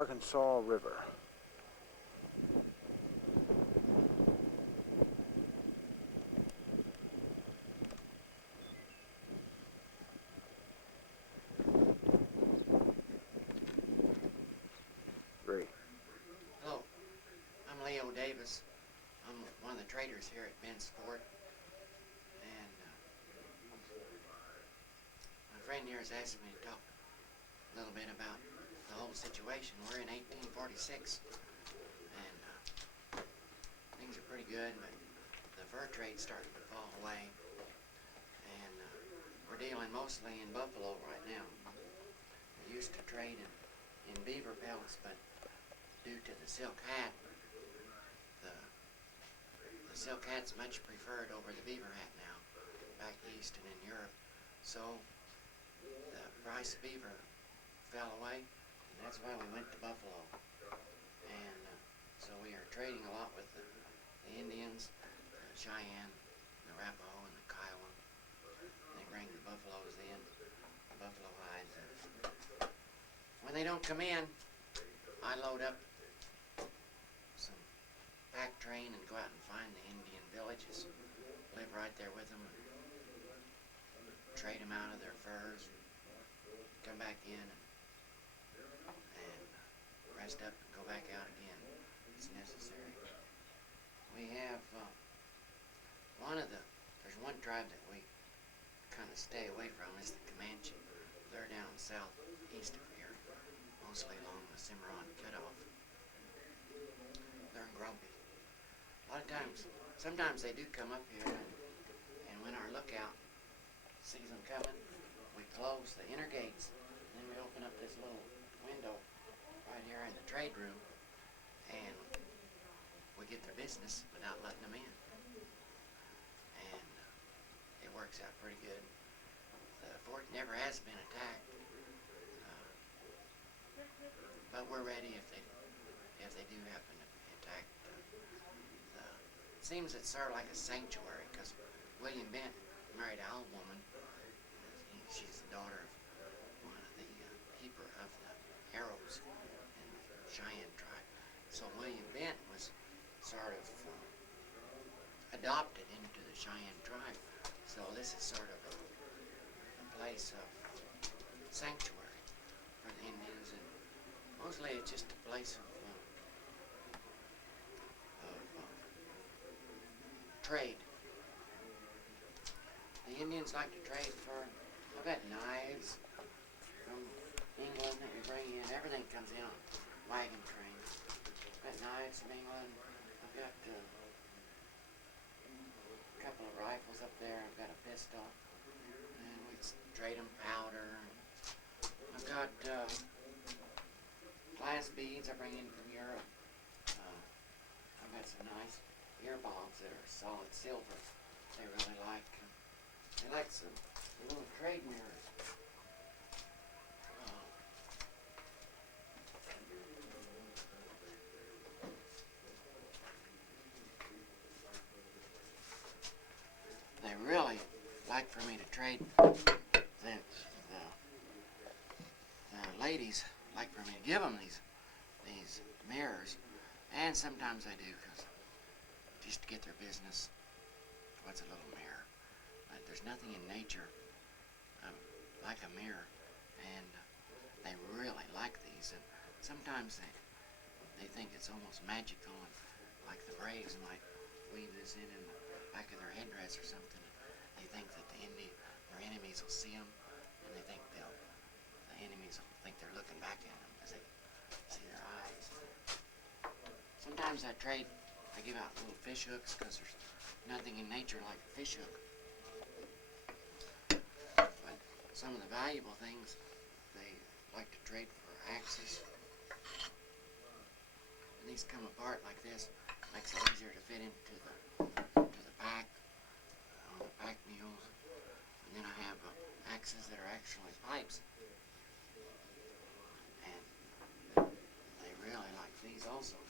Arkansas River. Great. Hello, I'm Leo Davis. I'm one of the traders here at Bent's Fort, and my friend here has asked me to talk a little bit about the whole situation. We're in 1846, and things are pretty good, but the fur trade's starting to fall away, and we're dealing mostly in buffalo right now. We used to trade in beaver pelts, but due to the silk hat, the silk hat's much preferred over the beaver hat now, back east and in Europe. So the price of beaver fell away, and that's why we went to buffalo. And so we are trading a lot with the Indians, the Cheyenne, the Arapaho, and the Kiowa. They bring the buffaloes in, the buffalo hides. And when they don't come in, I load up some pack train and go out and find the Indian villages, live right there with them, and trade them out of their furs, come back in and rest up and go back out again if it's necessary. We have there's one tribe that we kind of stay away from, is the Comanche. They're down south east of here, mostly along the Cimarron Cutoff. They're grumpy. A lot of times, sometimes they do come up here, and when our lookout sees them coming, we close the inner gates, and then we open up this little window right here in the trade room, and we get their business without letting them in. And it works out pretty good. The fort never has been attacked, but we're ready if they do happen to be attacked. It seems it's sort of like a sanctuary, because William Bent married an owl woman. She's the daughter of one of the keeper of the arrows in the Cheyenne tribe. So William Bent was sort of adopted into the Cheyenne tribe. So this is sort of a place of sanctuary for the Indians, and mostly it's just a place of trade. The Indians like to trade for, I've got knives from England that we bring in. Everything comes in on wagon trains. I've got knives from England. I've got a couple of rifles up there. I've got a pistol. And we trade them powder. I've got glass beads I bring in from Europe. I've got some nice earballs that are solid silver. They really like. They like some little trade mirrors. They really like for me to trade. The ladies like for me to give them these mirrors, and sometimes I do, because just to get their business. What's a little mirror? But there's nothing in nature like a mirror, and they really like these. And sometimes they think it's almost magical, and like the Braves might weave this in the back of their headdress or something. They think that their enemies will see them, and they think the enemies will think they're looking back at them because they see their eyes. Sometimes I give out little fish hooks, because there's nothing in nature like a fish hook. But some of the valuable things, they like to trade for axes. And these come apart like this, makes it easier to fit into the pack, on the pack mules. And then I have axes that are actually pipes. And they really like these also.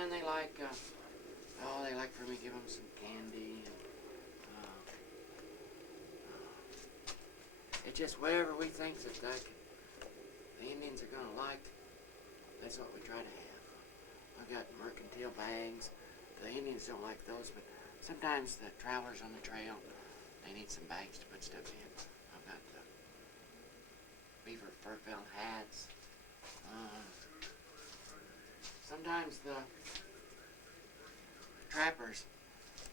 And they like, they like for me to give them some candy. And, it's just whatever we think that the Indians are going to like. that's what we try to have. I've got mercantile bags. The Indians don't like those, but sometimes the travelers on the trail, they need some bags to put stuff in. I've got the beaver fur felt hats. Sometimes the trappers,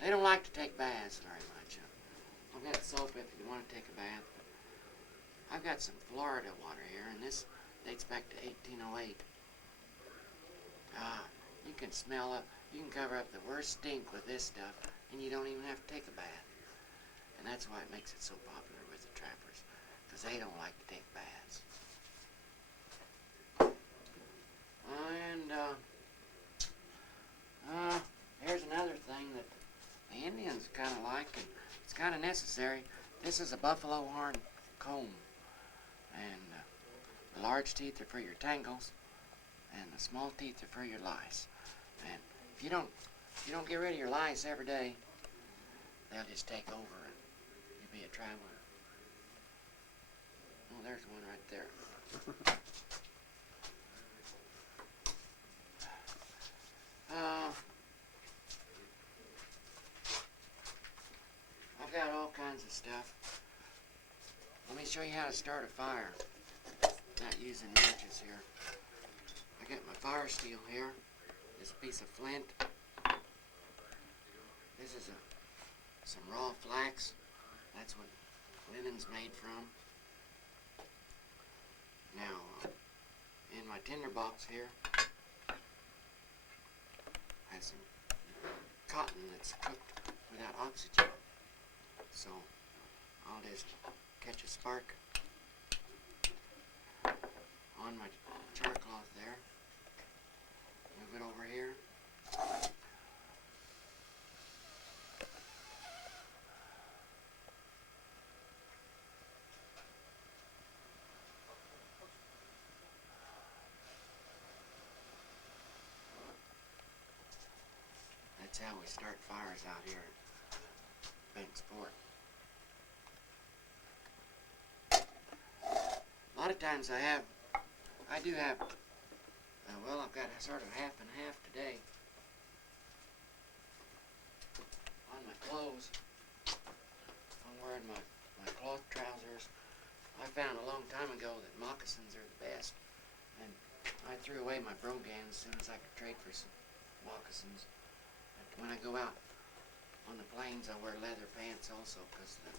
they don't like to take baths very much. I've got soap if you want to take a bath. I've got some Florida water here, and this dates back to 1808. You can smell up, you can cover up the worst stink with this stuff, and you don't even have to take a bath. And that's why it makes it so popular with the trappers, because they don't like to take baths. And here's another thing that the Indians kind of like, and it's kind of necessary. This is a buffalo horn comb, and the large teeth are for your tangles, and the small teeth are for your lice. And if you don't get rid of your lice every day, they'll just take over, and you'll be a traveler. Oh, there's one right there. I've got all kinds of stuff. Let me show you how to start a fire without using matches here. I got my fire steel here. This piece of flint. This is some raw flax. That's what linen's made from. Now, in my tinder box here, I have some cotton that's cooked without oxygen. So I'll just catch a spark on my char cloth there. Move it over here. That's how we start fires out here at Banks Fort. A lot of times I do have, well, I've got a sort of half and half today on my clothes. I'm wearing my cloth trousers. I found a long time ago that moccasins are the best, and I threw away my brogan as soon as I could trade for some moccasins. But when I go out on the plains, I wear leather pants also, because the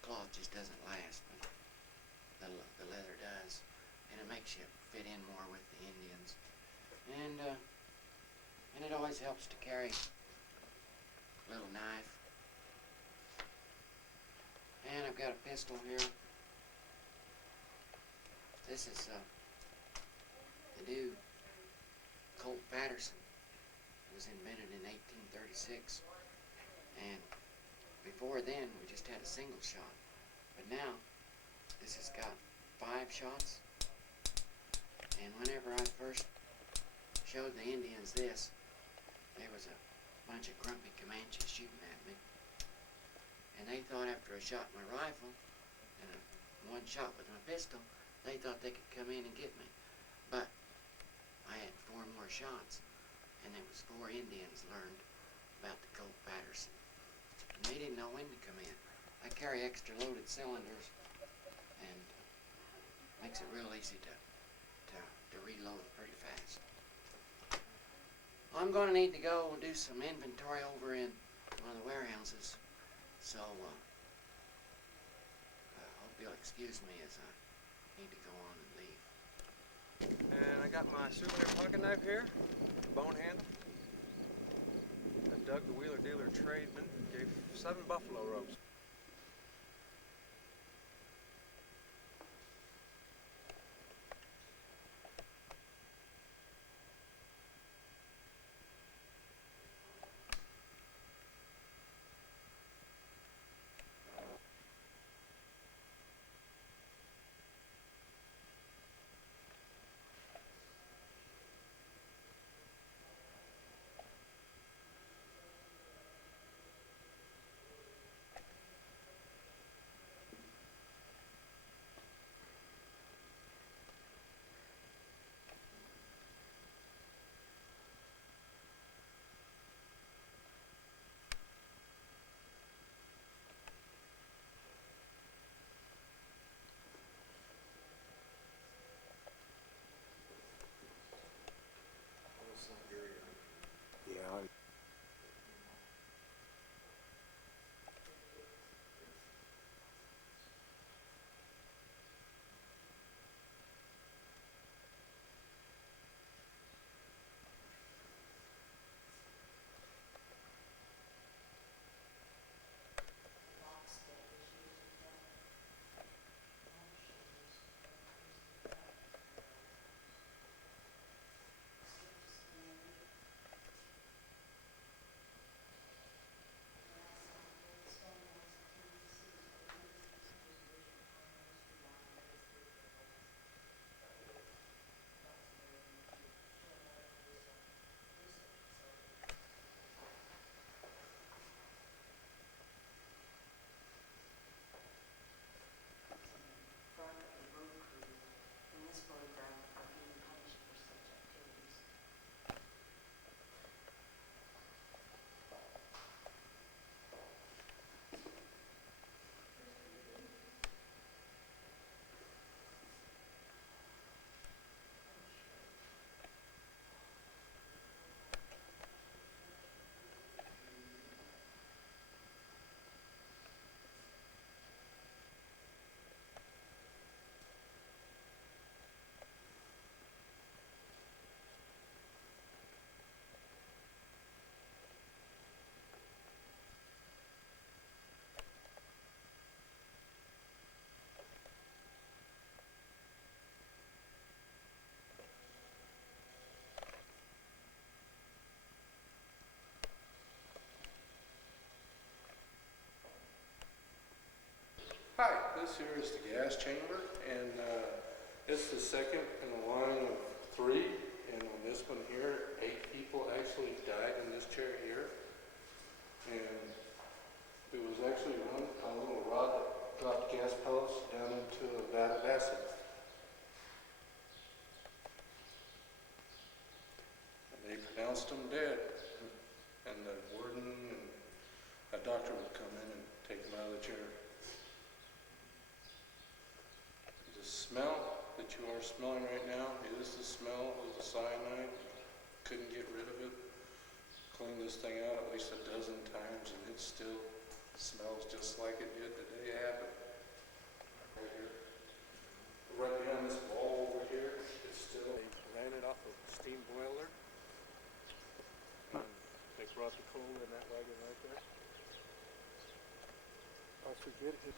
cloth just doesn't last, but the leather does, and it makes you fit in more with the Indians. And it always helps to carry a little knife. And I've got a pistol here. This is the new Colt Patterson. It was invented in 1836, and before then we just had a single shot, but now this has got 5 shots. And whenever I first showed the Indians this, there was a bunch of grumpy Comanches shooting at me, and they thought after I shot my rifle and one shot with my pistol, they thought they could come in and get me. But I had 4 more shots, and there was 4 Indians learned about the Colt Patterson. And they didn't know when to come in. I carry extra loaded cylinders, and makes it real easy to reload pretty fast. I'm going to need to go do some inventory over in one of the warehouses, so I hope you'll excuse me as I need to go on and leave. And I got my souvenir pocket knife here, bone handle. Doug, the wheeler dealer tradesman, gave 7 buffalo robes. This here is the gas chamber, and it's the second in a line of 3. And on this one here, 8 people actually died in this chair here. And it was actually run on a little rod that dropped gas pellets down into a vat of acid. And they pronounced him dead. And the warden and a doctor would come in and take him out of the chair. The smell that you are smelling right now is the smell of the cyanide. Couldn't get rid of it. Cleaned this thing out at least a dozen times, and it still smells just like it did the day it happened. Right here. Right behind this wall over here, it's still. They ran it off a steam boiler. And they brought the coal in that wagon right there. I forget it.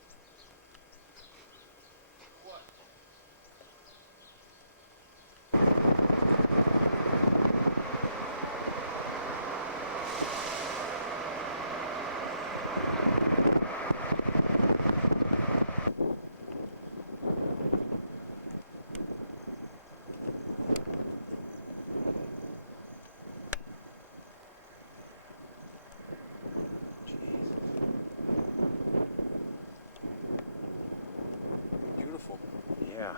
Beautiful. Yeah.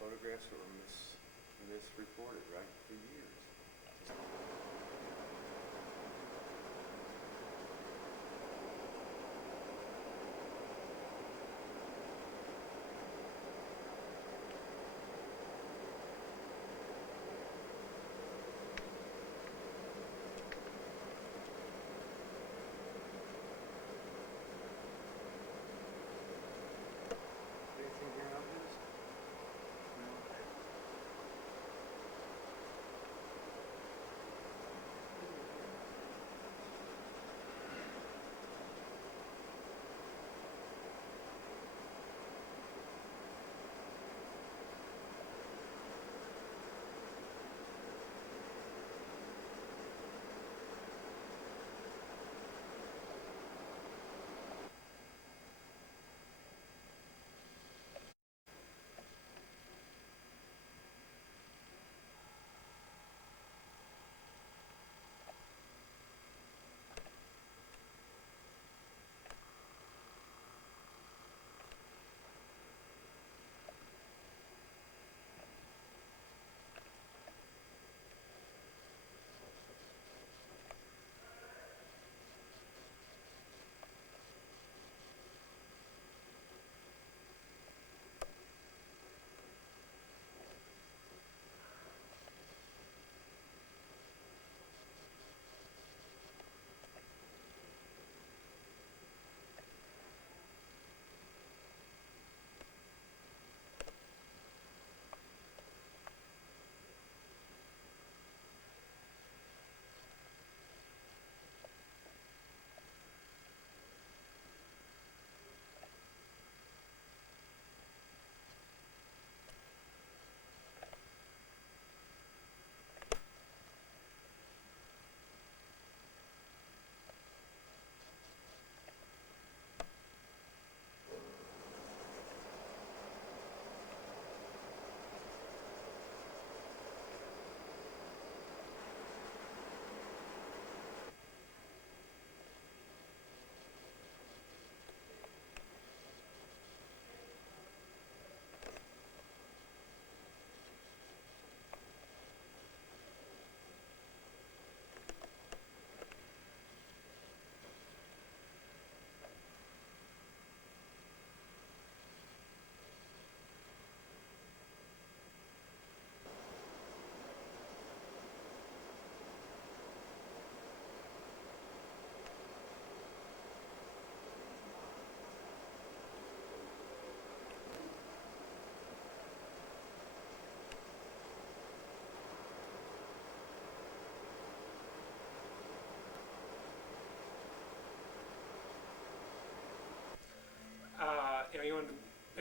Photographs were misreported, right, for years. Anything here obvious?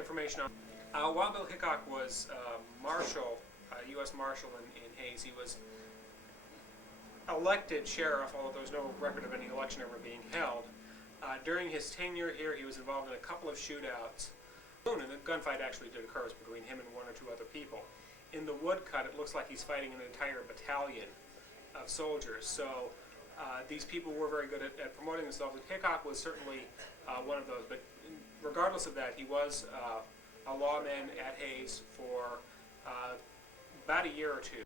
information on. Wild Bill Hickok was Marshal, U.S. Marshal in Hayes. He was elected sheriff, although there was no record of any election ever being held. During his tenure here, he was involved in a couple of shootouts. And the gunfight actually did occur between him and one or two other people. In the woodcut, it looks like he's fighting an entire battalion of soldiers. So these people were very good at promoting themselves, and Hickok was certainly one of those. But regardless of that, he was a lawman at Hayes for about a year or two.